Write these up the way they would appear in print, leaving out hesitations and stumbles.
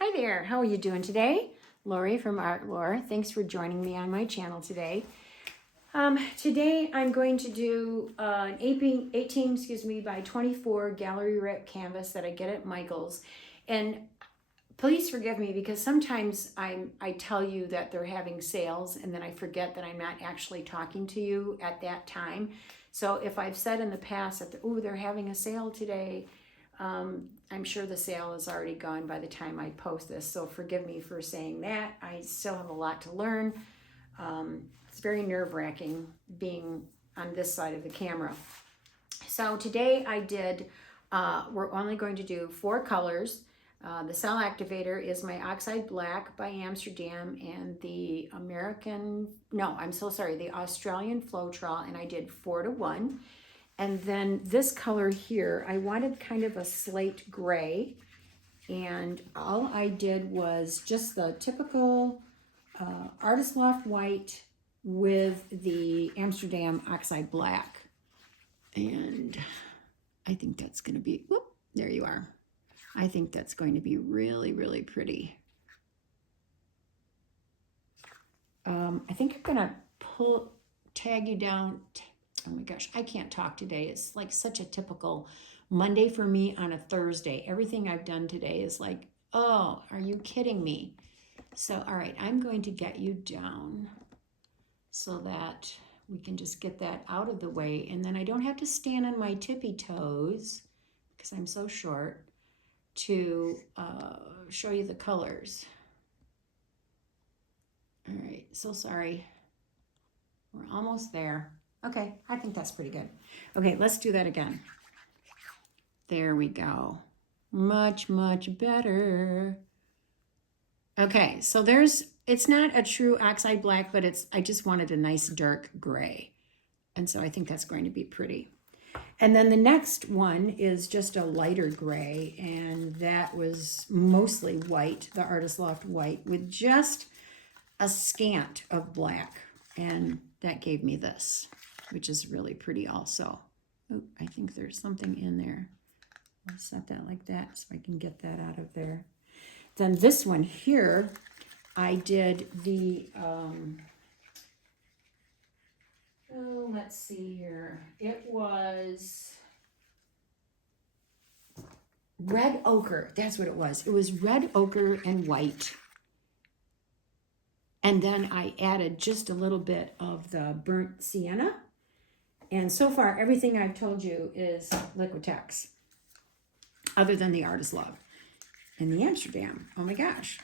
Hi there, how are you doing today? Lori from Art Lore. Thanks for joining me on my channel today. Today I'm going to do an 18 by 24 gallery wrap canvas that I get at Michael's. And please forgive me because sometimes I tell you that they're having sales and then I forget that I'm not actually talking to you at that time. So if I've said in the past that, oh, they're having a sale today, I'm sure the sale is already gone by the time I post this, so forgive me for saying that. I still have a lot to learn. It's very nerve-wracking being on this side of the camera. So today I did, we're only going to do 4 colors. The cell activator is my Oxide Black by Amsterdam and the the Australian Floetrol, and I did 4:1. And then this color here, I wanted kind of a slate gray. And all I did was just the typical Artist Loft White with the Amsterdam Oxide Black. And I think that's going to be, whoop, there you are. I think that's going to be really, really pretty. I think I'm going to tag you down. Oh my gosh, I can't talk today. It's like such a typical Monday for me on a Thursday. Everything I've done today is like, oh, are you kidding me? So, all right, I'm going to get you down so that we can just get that out of the way. And then I don't have to stand on my tippy toes because I'm so short to show you the colors. All right, so sorry. We're almost there. Okay, I think that's pretty good. Okay, let's do that again. There we go. Much, much better. Okay, so it's not a true Oxide Black, but I just wanted a nice dark gray. And so I think that's going to be pretty. And then the next one is just a lighter gray, and that was mostly white, the Artist Loft White, with just a scant of black. And that gave me this, which is really pretty also. Oh, I think there's something in there. I'll set that like that so I can get that out of there. Then this one here, I did the, let's see here. It was red ochre. That's what it was. It was red ochre and white. And then I added just a little bit of the burnt sienna. And so far, everything I've told you is Liquitex, other than the Artist Love and the Amsterdam. Oh my gosh.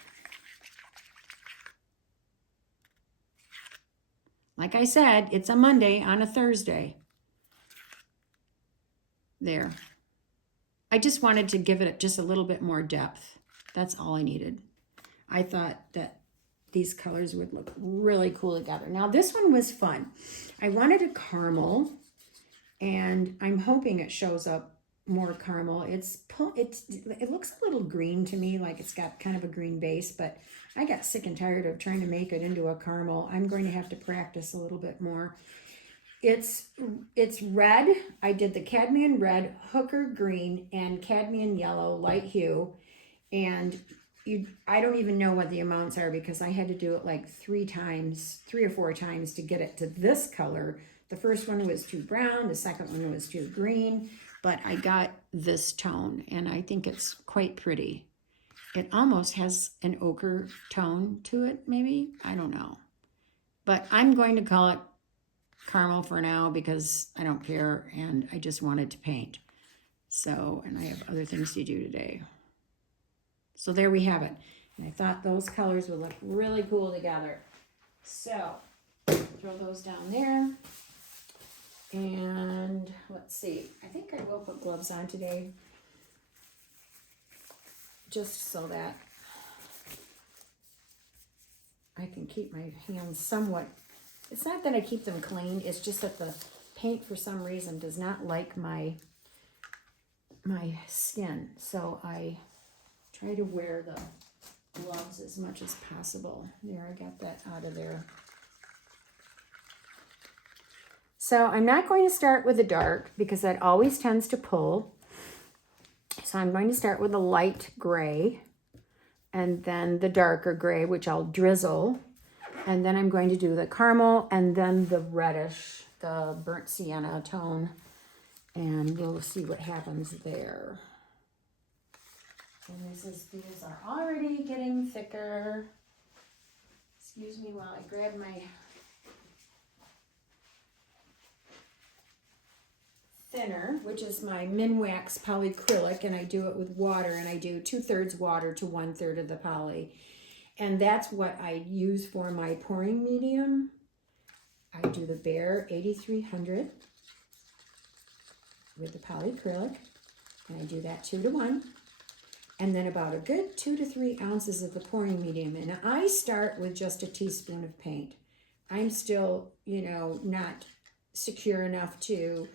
Like I said, it's a Monday on a Thursday. There. I just wanted to give it just a little bit more depth. That's all I needed. I thought that these colors would look really cool together. Now this one was fun. I wanted a caramel, and I'm hoping it shows up more caramel. It looks a little green to me, like it's got kind of a green base, but I got sick and tired of trying to make it into a caramel. I'm going to have to practice a little bit more. It's red. I did the cadmium red, hooker green, and cadmium yellow light hue, and I don't even know what the amounts are because I had to do it like 3 or 4 times to get it to this color. The first one was too brown, the second one was too green, but I got this tone and I think it's quite pretty. It almost has an ochre tone to it, maybe. I don't know. But I'm going to call it caramel for now because I don't care and I just wanted to paint. So, and I have other things to do today. So there we have it. And I thought those colors would look really cool together. So throw those down there. And let's see. I think I will put gloves on today. Just so that I can keep my hands somewhat. It's not that I keep them clean. It's just that the paint for some reason does not like my skin. So I try to wear the gloves as much as possible. There, I got that out of there. So I'm not going to start with the dark because that always tends to pull. So I'm going to start with a light gray. and then the darker gray, which I'll drizzle. And then I'm going to do the caramel and then the reddish, the burnt sienna tone. And we'll see what happens there. And these are already getting thicker. Excuse me while I grab my thinner, which is my Minwax polyacrylic, and I do it with water, and I do 2/3 water to 1/3 of the poly. And that's what I use for my pouring medium. I do the Bare 8300 with the polyacrylic, and I do that 2 to 1. And then about a good 2 to 3 ounces of the pouring medium. And I start with just a teaspoon of paint. I'm still, not secure enough to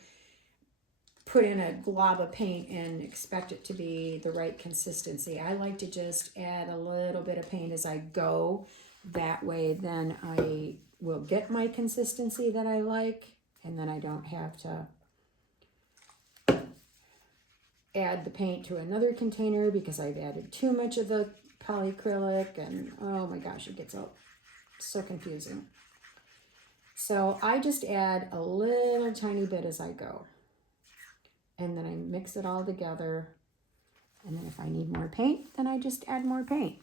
put in a glob of paint and expect it to be the right consistency. I like to just add a little bit of paint as I go. That way then I will get my consistency that I like, and then I don't have to add the paint to another container because I've added too much of the polyacrylic, and oh my gosh, it gets so confusing. So I just add a little tiny bit as I go. And then I mix it all together. And then if I need more paint, then I just add more paint.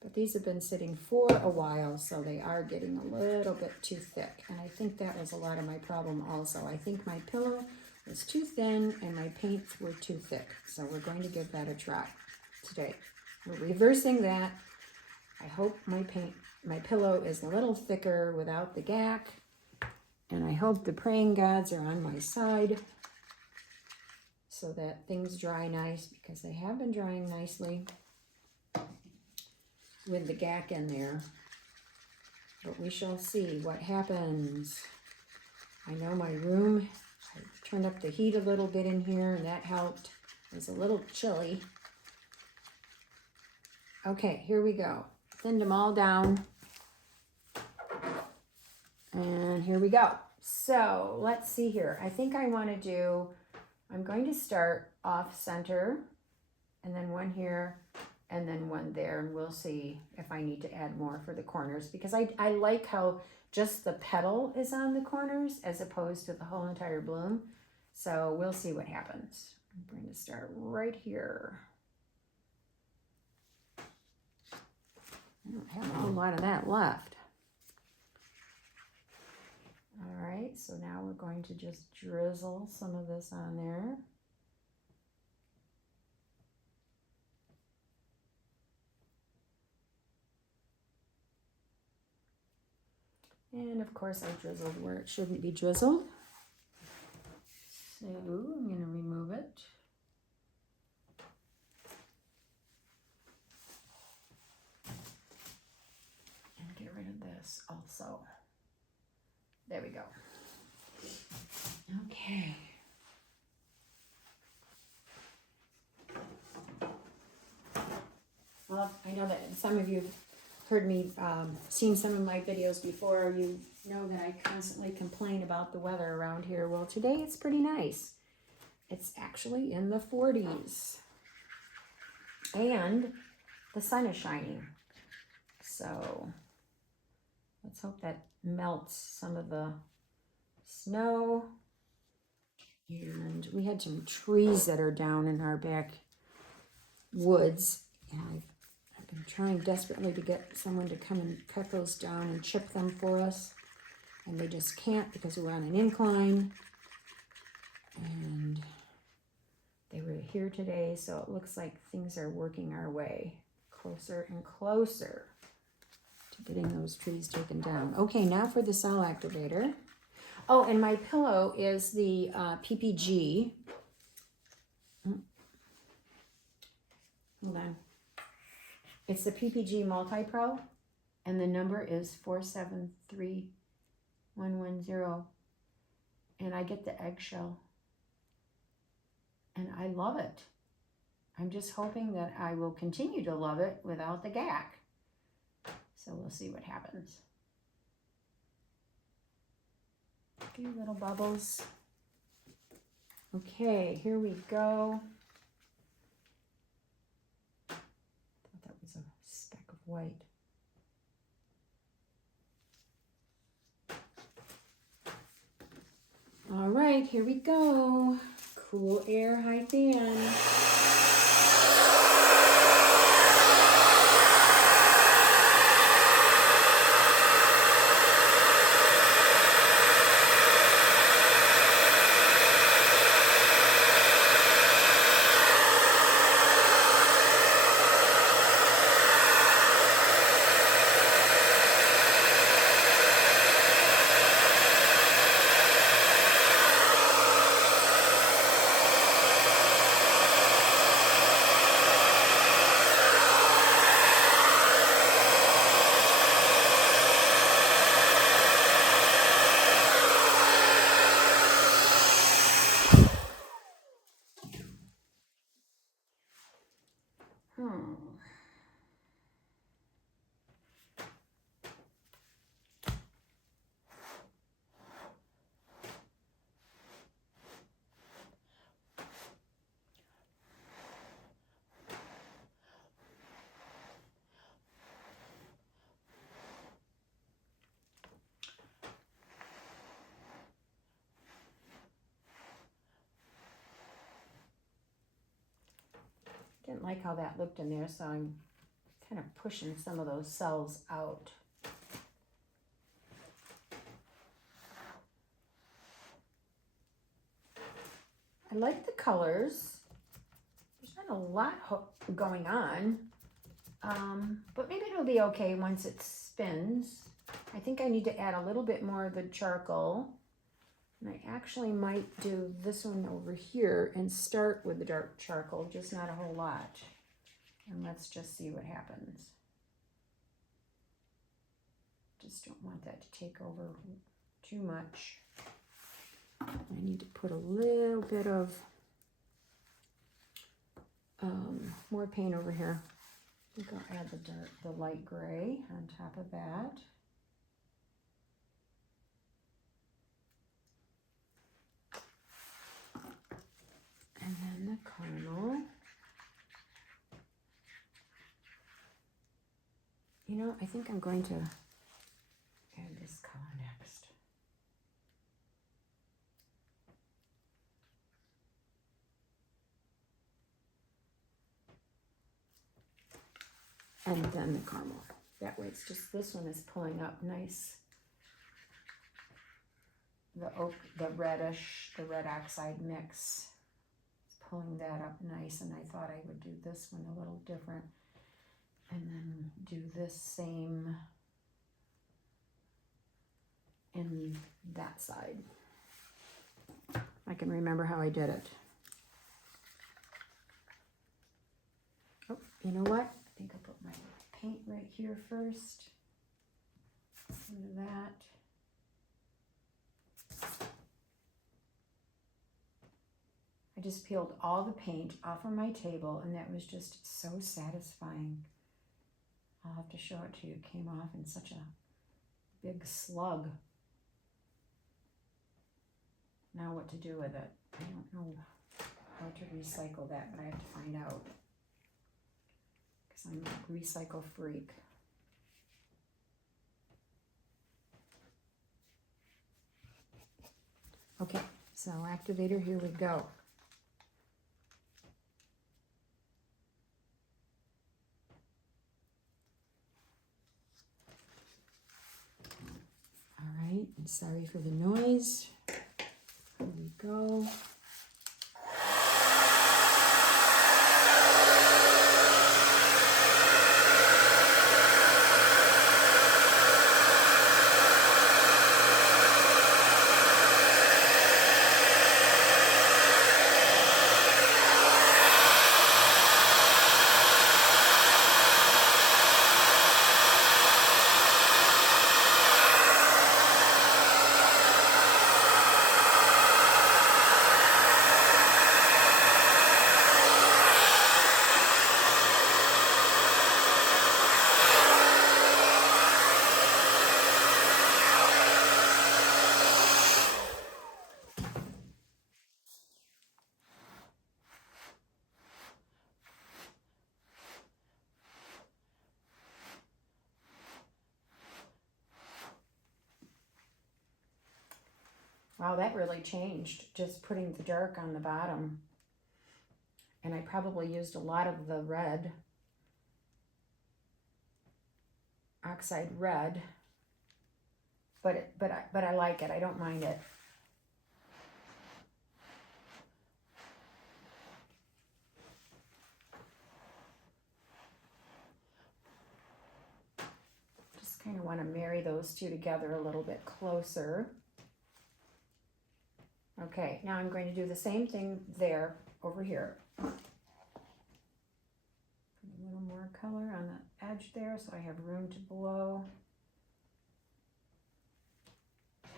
But these have been sitting for a while, so they are getting a little bit too thick. And I think that was a lot of my problem also. I think my pillow was too thin and my paints were too thick. So we're going to give that a try today. We're reversing that. I hope my pillow is a little thicker without the gack. And I hope the praying gods are on my side, so that things dry nice, because they have been drying nicely with the gack in there. But we shall see what happens. I know my room, I turned up the heat a little bit in here, and that helped. It was a little chilly. Okay, here we go. Thinned them all down. And here we go. So let's see here. I think I want to do, I'm going to start off center, and then one here, and then one there, and we'll see if I need to add more for the corners, because I like how just the petal is on the corners as opposed to the whole entire bloom. So we'll see what happens. I'm going to start right here. I don't have a whole lot of that left. All right, so now we're going to just drizzle some of this on there. And of course I drizzled where it shouldn't be drizzled. So I'm going to remove it. And get rid of this also. There we go. Okay. Well, I know that some of you have heard me, seen some of my videos before. You know that I constantly complain about the weather around here. Well, today it's pretty nice. It's actually in the 40s. And the sun is shining. So let's hope that melts some of the snow. And we had some trees that are down in our back woods, and I've been trying desperately to get someone to come and cut those down and chip them for us, and they just can't because we're on an incline. And they were here today, so it looks like things are working our way closer and closer to getting those trees taken down. Okay, now for the cell activator. Oh, and my pillow is the PPG. Hold on. It's the PPG Multi-pro, and the number is 473110. And I get the eggshell. And I love it. I'm just hoping that I will continue to love it without the gack. So we'll see what happens. A few little bubbles. Okay, here we go. The White. All right, here we go. Cool air, high fan. Didn't like how that looked in there, so I'm kind of pushing some of those cells out. I like the colors. There's not a lot going on, but maybe it'll be okay once it spins. I think I need to add a little bit more of the charcoal. And I actually might do this one over here and start with the dark charcoal, just not a whole lot. And let's just see what happens. Just don't want that to take over too much. I need to put a little bit of more paint over here. I think I'll add the light gray on top of that. And then the caramel. You know, I think I'm going to add this color next. And then the caramel. That way it's just, this one is pulling up nice. The oak, the reddish, the red oxide mix. Pulling that up nice, and I thought I would do this one a little different and then do this same in that side. I can remember how I did it. Oh, you know what? I think I'll put my paint right here first. Into that. I just peeled all the paint off of my table, and that was just so satisfying. I'll have to show it to you. It came off in such a big slug. Now what to do with it? I don't know how to recycle that, but I have to find out. Because I'm a recycle freak. Okay, so activator, here we go. All right, I'm sorry for the noise. Here we go. Wow, that really changed, just putting the dark on the bottom. And I probably used a lot of the red, Oxide red, but I like it. I don't mind it. Just kind of want to marry those two together a little bit closer. Okay, now I'm going to do the same thing there, over here. Put a little more color on the edge there so I have room to blow.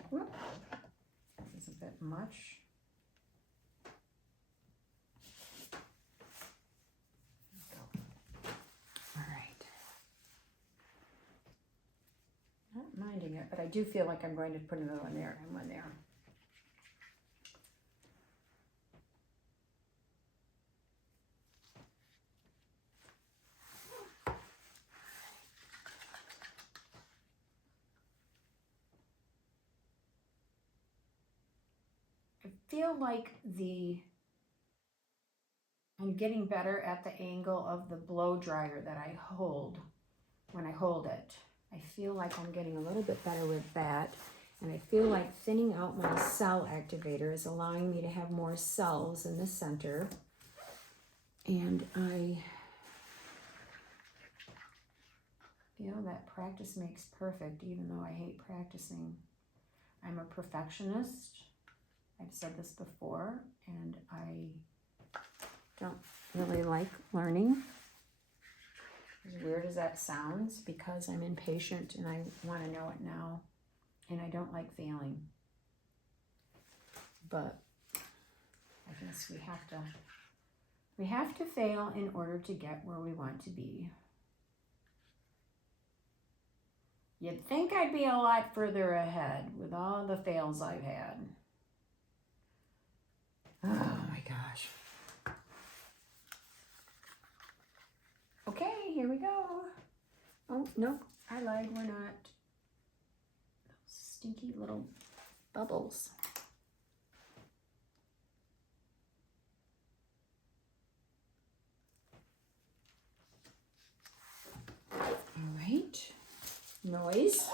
Whoop. This is a bit much. All right. Not minding it, but I do feel like I'm going to put another one there and one there. I feel like I'm getting better at the angle of the blow dryer that I hold when I hold it. I feel like I'm getting a little bit better with that. And I feel like thinning out my cell activator is allowing me to have more cells in the center. And I feel that practice makes perfect, even though I hate practicing. I'm a perfectionist. I've said this before, and I don't really like learning. As weird as that sounds, because I'm impatient and I want to know it now, and I don't like failing. But I guess we have to fail in order to get where we want to be. You'd think I'd be a lot further ahead with all the fails I've had. Oh my gosh. Okay, here we go. Oh, no, I lied, we're not. Those stinky little bubbles. All right, noise.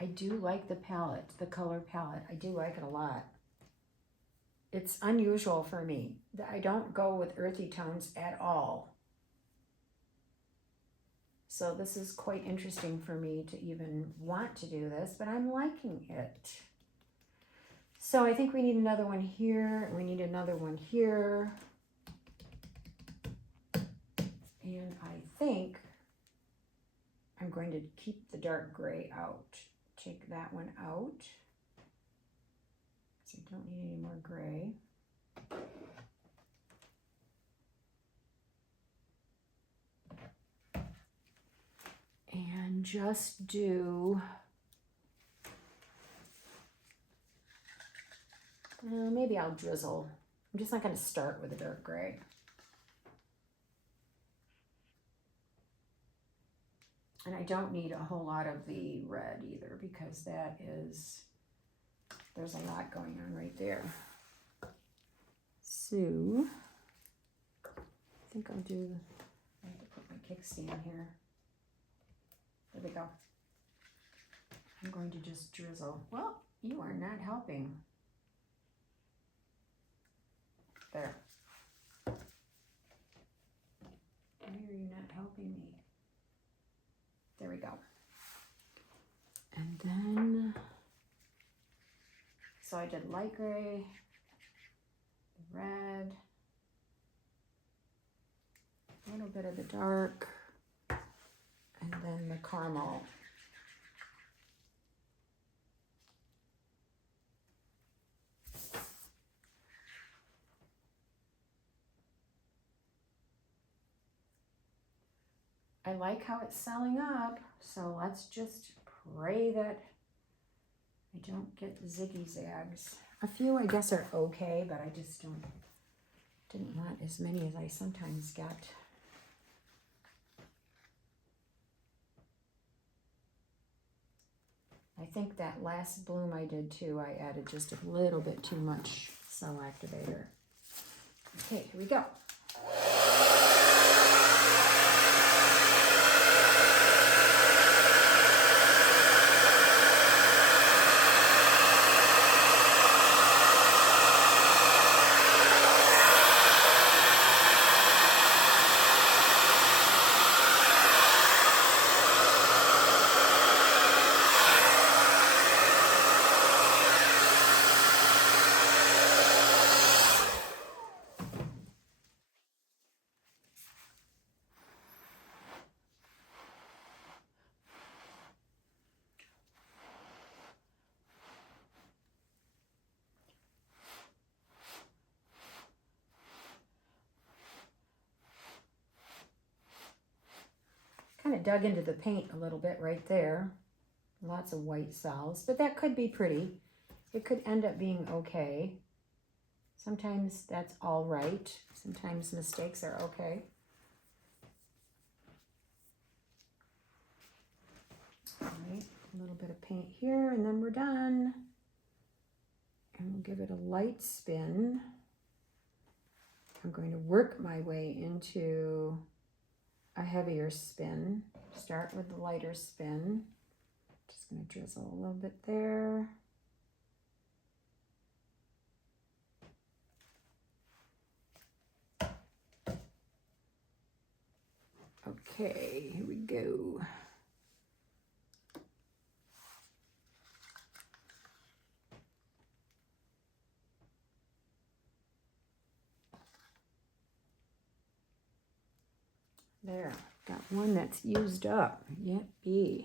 I do like the palette, the color palette. I do like it a lot. It's unusual for me. I don't go with earthy tones at all. So this is quite interesting for me to even want to do this, but I'm liking it. So I think we need another one here. We need another one here. And I think I'm going to keep the dark gray out. Take that one out. So I don't need any more gray. And just do, maybe I'll drizzle. I'm just not going to start with a dark gray. And I don't need a whole lot of the red either, because that is, there's a lot going on right there. So think I'll do, I have to put my kickstand here. There we go. I'm going to just drizzle. Well, you are not helping. There. Why are you not helping me? There we go. And then, so I did light gray, red, a little bit of the dark, and then the caramel. I like how it's selling up, so let's just pray that I don't get ziggy zags. A few I guess are okay, but I just didn't want as many as I sometimes get. I think that last bloom I did too, I added just a little bit too much cell activator. Okay, here we go. Kind of dug into the paint a little bit right there. Lots of white cells, but that could be pretty. It could end up being okay. Sometimes that's all right. Sometimes mistakes are okay. All right, a little bit of paint here and then we're done. And we'll give it a light spin. I'm going to work my way into a heavier spin. Start with the lighter spin. Just going to drizzle a little bit there. Okay, here we go. There, got one that's used up. Yippee.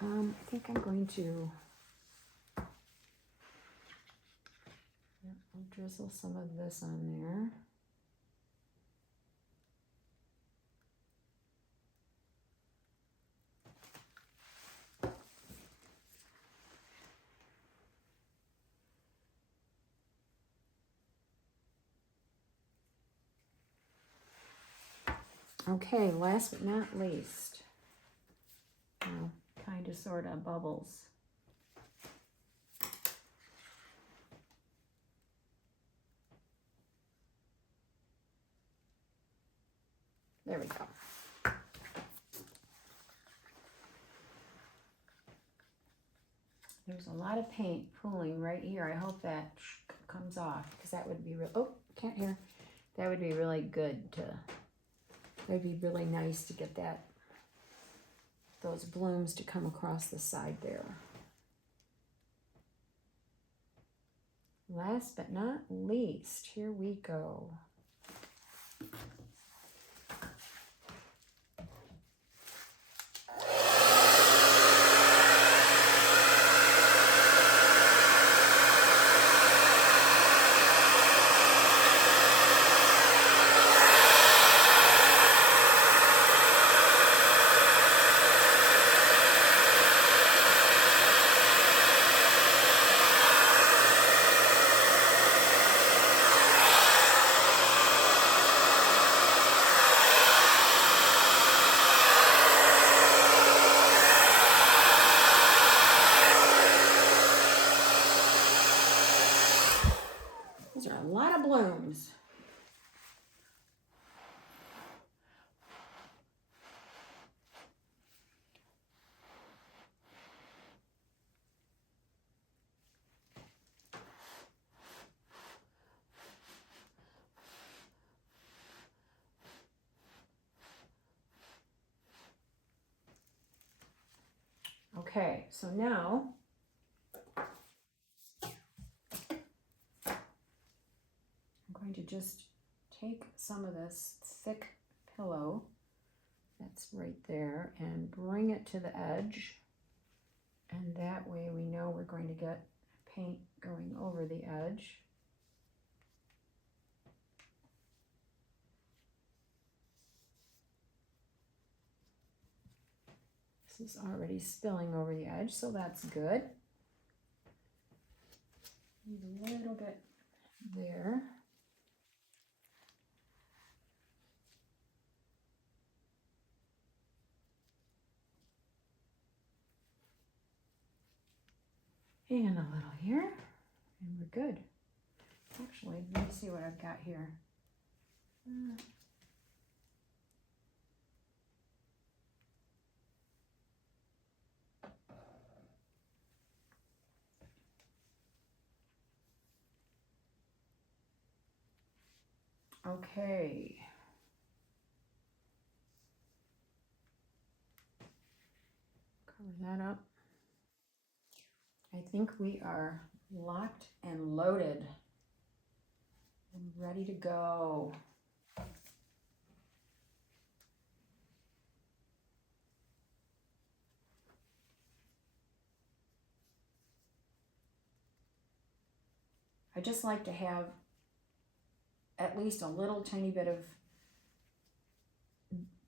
I think I'm going to I'll drizzle some of this on there. Okay, last but not least, well, kind of sort of bubbles. There we go. There's a lot of paint pooling right here. I hope that comes off because that would be real. Oh, can't hear. That would be really good to. That'd be really nice to get that, those blooms to come across the side there. Last but not least, here we go. Okay, so now I'm going to just take some of this thick pillow that's right there and bring it to the edge. And that way we know we're going to get paint going over the edge. This is already spilling over the edge, so that's good. Need a little bit there. And a little here, and we're good. Actually, let me see what I've got here. Okay. Cover that up. I think we are locked and loaded and ready to go. I just like to have at least a little tiny bit of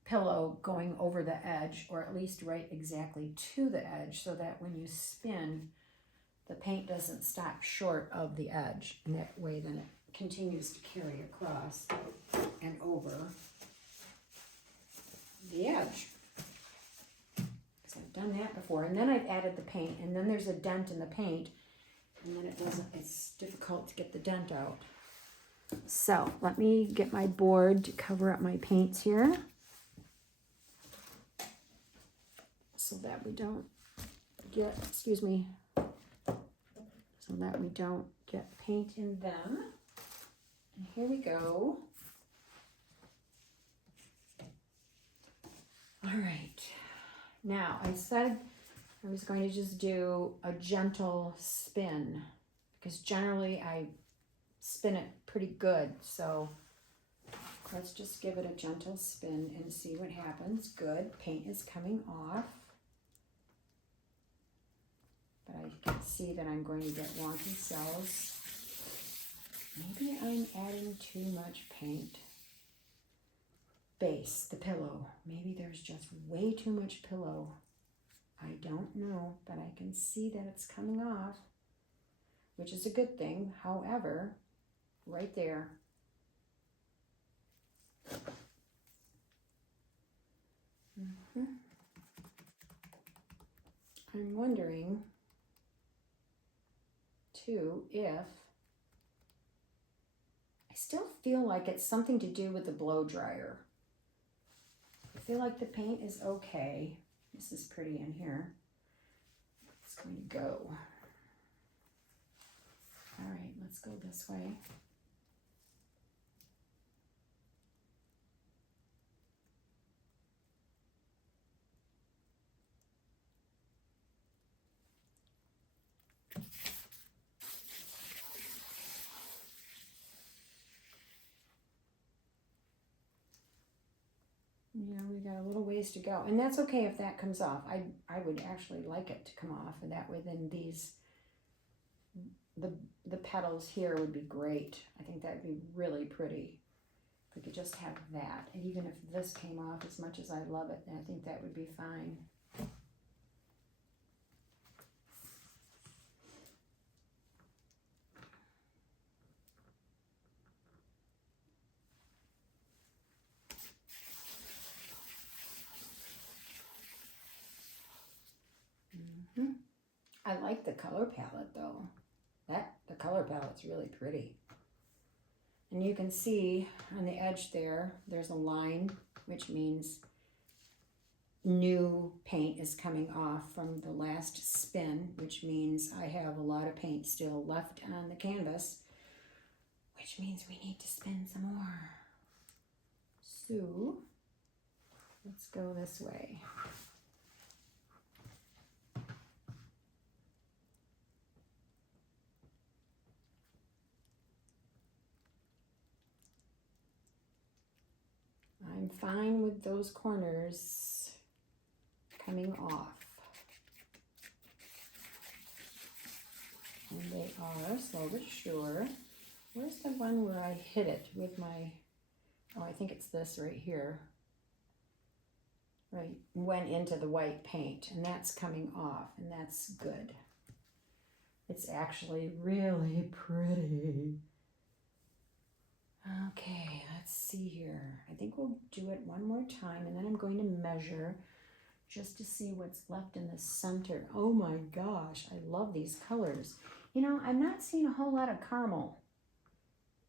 pillow going over the edge, or at least right exactly to the edge, so that when you spin, the paint doesn't stop short of the edge, and that way then it continues to carry across and over the edge. Because I've done that before, and then I've added the paint, and then there's a dent in the paint, and then it's difficult to get the dent out. So let me get my board to cover up my paints here, so that we don't get, excuse me, so that we don't get paint in them. And here we go. All right, now I said I was going to just do a gentle spin, because generally I spin it pretty good. So let's just give it a gentle spin and see what happens. Good, paint is coming off. But I can see that I'm going to get wonky cells. Maybe I'm adding too much paint. Base, the pillow. Maybe there's just way too much pillow. I don't know, but I can see that it's coming off, which is a good thing. However, right there. I'm wondering too if I still feel like it's something to do with the blow dryer. I feel like the paint is okay. This is pretty in here. It's going to go. All right, let's go this way. Yeah, we got a little ways to go, and that's okay if that comes off. I would actually like it to come off, and that way then the petals here would be great. I think that'd be really pretty. If we could just have that, and even if this came off, as much as I love it, I think that would be fine. I like the color palette though. The color palette's really pretty. And you can see on the edge there's a line, which means new paint is coming off from the last spin, which means I have a lot of paint still left on the canvas, which means we need to spin some more. So let's go this way. with those corners coming off. And they are, slow but sure. Where's the one where I hit it with my, oh, I think it's this right here. Right, went into the white paint, and that's coming off, and that's good. It's actually really pretty. Okay, let's see here. I think we'll do it one more time, and then I'm going to measure just to see what's left in the center. Oh my gosh, I love these colors. You know, I'm not seeing a whole lot of caramel,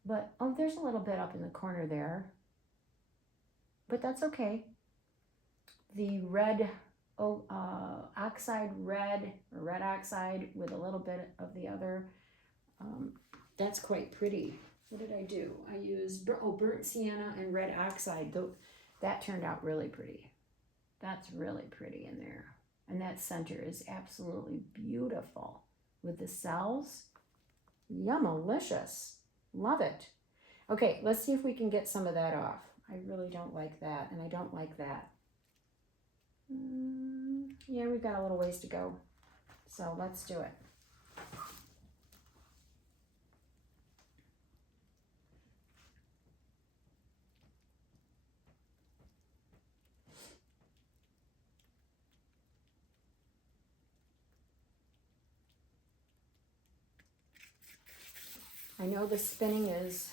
but oh, there's a little bit up in the corner there, but that's okay. The red oxide red, or red oxide with a little bit of the other, that's quite pretty. What did I do? I used burnt sienna and red oxide. That turned out really pretty. That's really pretty in there. And that center is absolutely beautiful with the cells. Yummalicious. Love it. Okay, let's see if we can get some of that off. I really don't like that, and I don't like that. Yeah, we've got a little ways to go. So let's do it. I know the spinning is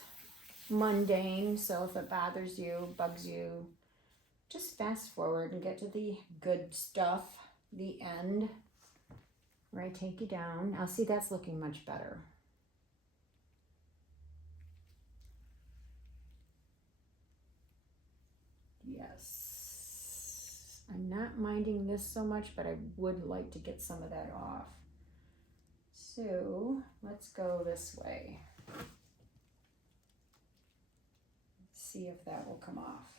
mundane, so if it bothers you, bugs you, just fast forward and get to the good stuff, the end, where I take you down. Now see, that's looking much better. Yes. I'm not minding this so much, but I would like to get some of that off. So let's go this way. See if that will come off.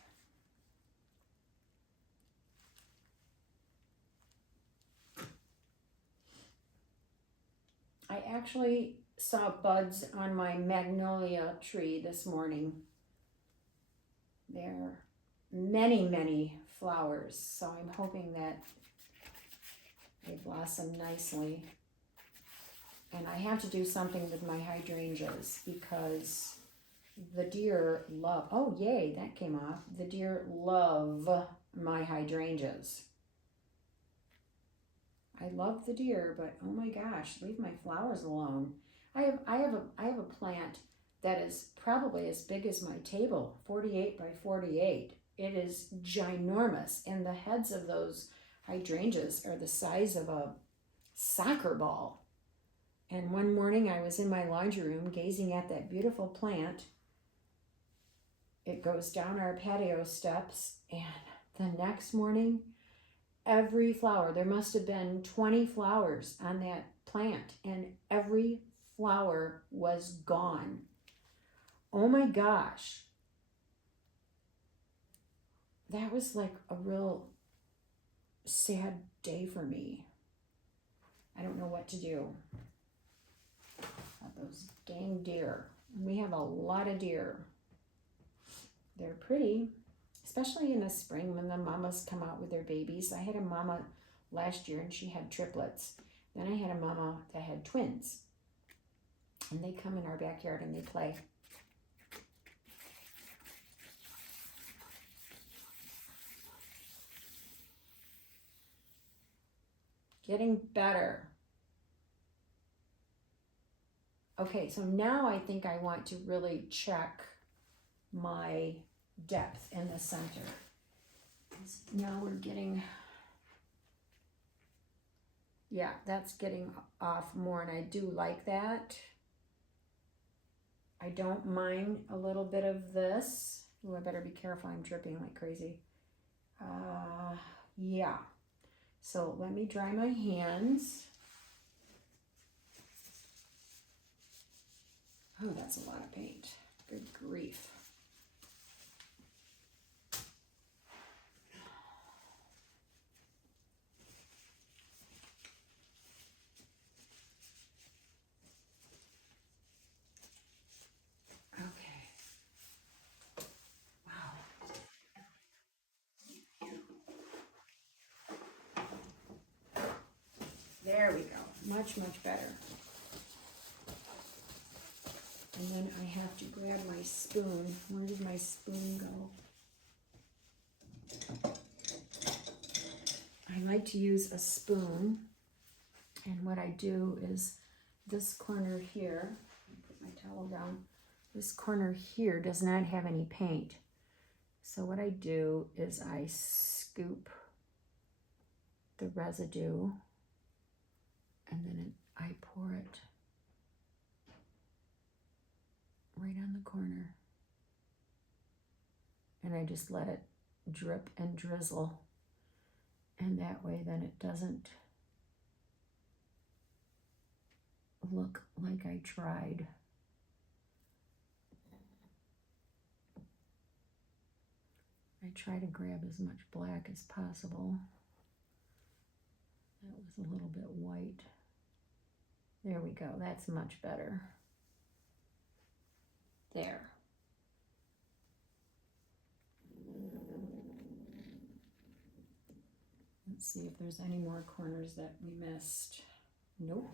I actually saw buds on my magnolia tree this morning. There are many, many flowers, so I'm hoping that they blossom nicely. And I have to do something with my hydrangeas because the deer love, oh yay, that came off. The deer love my hydrangeas. I love the deer, but oh my gosh, leave my flowers alone. I have a plant that is probably as big as my table, 48 by 48. It is ginormous, and the heads of those hydrangeas are the size of a soccer ball. And one morning I was in my laundry room gazing at that beautiful plant. It goes down our patio steps, and the next morning, every flower, there must have been 20 flowers on that plant, and every flower was gone. Oh my gosh. That was like a real sad day for me. I don't know what to do. Those dang deer. We have a lot of deer. They're pretty, especially in the spring when the mamas come out with their babies. I had a mama last year and she had triplets. Then I had a mama that had twins. And they come in our backyard and they play. Getting better. Okay, so now I think I want to really check my depth in the center. Now we're getting, yeah, that's getting off more, and I do like that. I don't mind a little bit of this. Ooh, I better be careful, I'm dripping like crazy. Yeah, so let me dry my hands. Oh, that's a lot of paint. Good grief. Okay. Wow. Much, much better. And then I have to grab my spoon. Where did my spoon go? I like to use a spoon. And what I do is this corner here, put my towel down, this corner here does not have any paint. So what I do is I scoop the residue and then I pour it right on the corner. And I just let it drip and drizzle. And that way then it doesn't look like I tried. I try to grab as much black as possible. That was a little bit white. There we go, that's much better. There. Let's see if there's any more corners that we missed. Nope.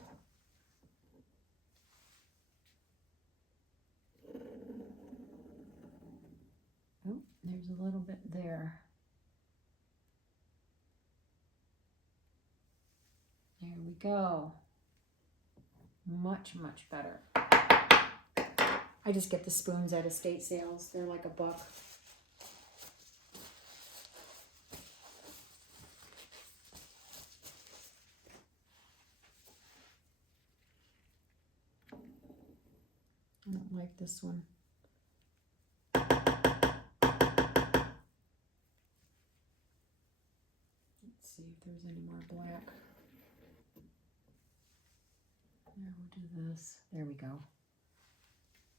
Oh, there's a little bit there. There we go. Much, much better. I just get the spoons at estate sales. They're like $1. I don't like this one. Let's see if there's any more black. There, we'll do this. There we go.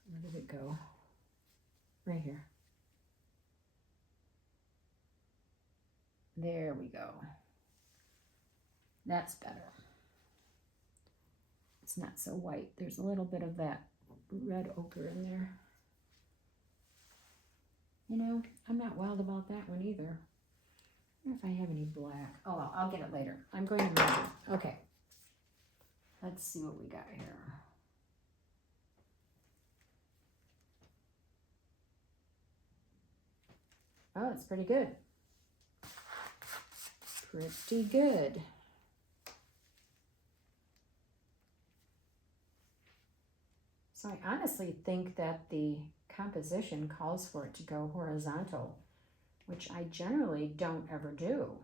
Where did it go? Right here. There we go. That's better. It's not so white. There's a little bit of that red ochre in there. You know, I'm not wild about that one either. I wonder if I have any black. Oh, well, I'll get it later. I'm going to measure. Okay. Let's see what we got here. Oh, it's pretty good. Pretty good. So I honestly think that the composition calls for it to go horizontal, which I generally don't ever do.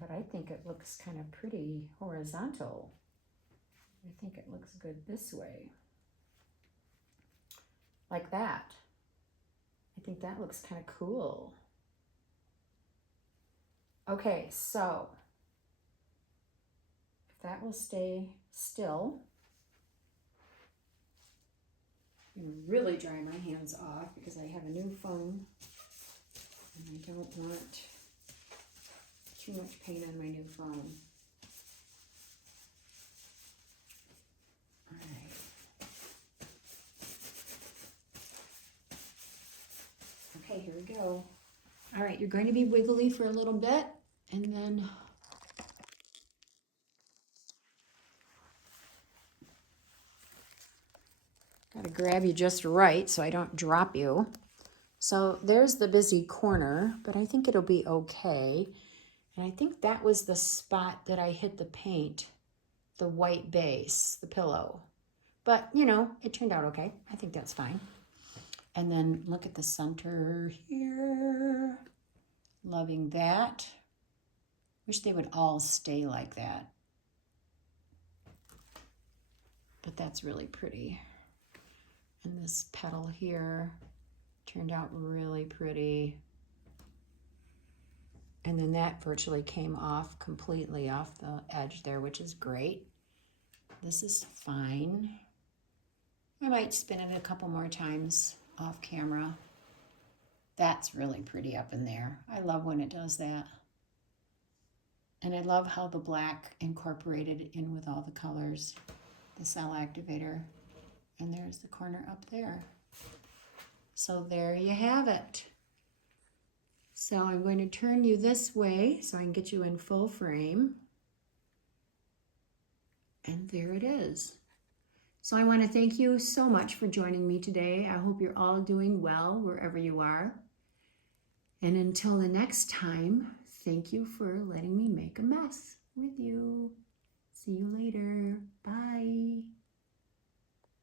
But I think it looks kind of pretty horizontal. I think it looks good this way. Like that. I think that looks kind of cool. Okay, so if that will stay still, I'm going to really dry my hands off because I have a new phone and I don't want too much paint on my new phone. All right. Okay, here we go. All right, you're going to be wiggly for a little bit and then got to grab you just right so I don't drop you. So there's the busy corner, but I think it'll be okay. And I think that was the spot that I hit the paint, the white base, the pillow. But, you know, it turned out okay. I think that's fine. And then look at the center here. Loving that. Wish they would all stay like that. But that's really pretty. And this petal here turned out really pretty. And then that virtually came off completely off the edge there, which is great. This is fine. I might spin it a couple more times off camera. That's really pretty up in there. I love when it does that. And I love how the black incorporated in with all the colors. The cell activator. And there's the corner up there. So there you have it. So I'm going to turn you this way so I can get you in full frame. And there it is. So I want to thank you so much for joining me today. I hope you're all doing well wherever you are. And until the next time, thank you for letting me make a mess with you. See you later. Bye.